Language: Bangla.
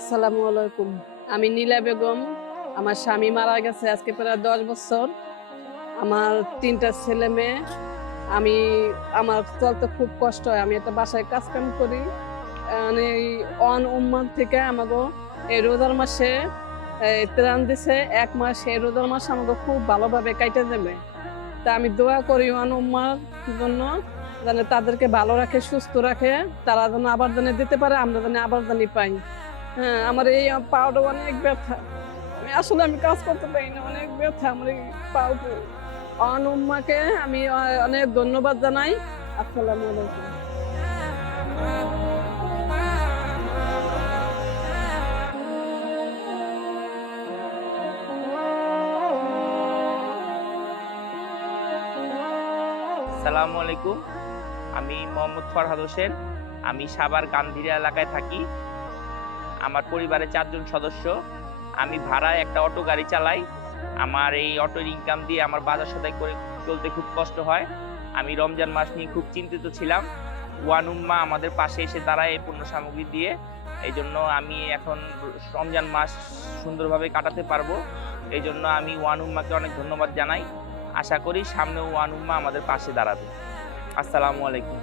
আসসালামু আলাইকুম। আমি নীলা বেগম। আমার স্বামী মারা গেছে আজকে প্রায় ১০ বছর। আমার ৩ টা ছেলে মেয়ে। আমি আমার চলতে খুব কষ্ট হয়। আমি একটা বাসায় কাজ-কাম করি। এই উম্মাদ থেকে আমাগো এই রোজার মাসে ত্রাণ দিছে ১ মাস। এই রোজার মাস আমাকে খুব ভালোভাবে কাইটা যাবে। তা আমি দোয়া করি উম্মার জন্য যেন তাদেরকে ভালো রাখে, সুস্থ রাখে। তারা যেন আবার যেন দিতে পারে, আমরা যেন আবার জানি পাই। হ্যাঁ, আমার এই পাওটা অনেক ব্যথা। আমি কাজ করতে পারি না, অনেক ব্যথা আমার এই পাওটা। উম্মাকে আমি অনেক ধন্যবাদ জানাই। আসসালামু আলাইকুম। আসসালামু আলাইকুম। আমি মোহাম্মদ ফরহাদ হোসেন। আমি সাভার গান্ধীরা এলাকায় থাকি। আমার পরিবারে ৪ জন সদস্য। আমি ভাড়ায় একটা অটো গাড়ি চালাই। আমার এই অটোর ইনকাম দিয়ে আমার বাজার সদাই করে চলতে খুব কষ্ট হয়। আমি রমজান মাস নিয়ে খুব চিন্তিত ছিলাম। উম্মাহ আমাদের পাশে এসে দাঁড়ায় এই পণ্য সামগ্রী দিয়ে। এই জন্য আমি এখন রমজান মাস সুন্দরভাবে কাটাতে পারবো। এই জন্য আমি উম্মাহকে অনেক ধন্যবাদ জানাই। আশা করি সামনে উম্মাহ আমাদের পাশে দাঁড়াবে। আসসালামু আলাইকুম।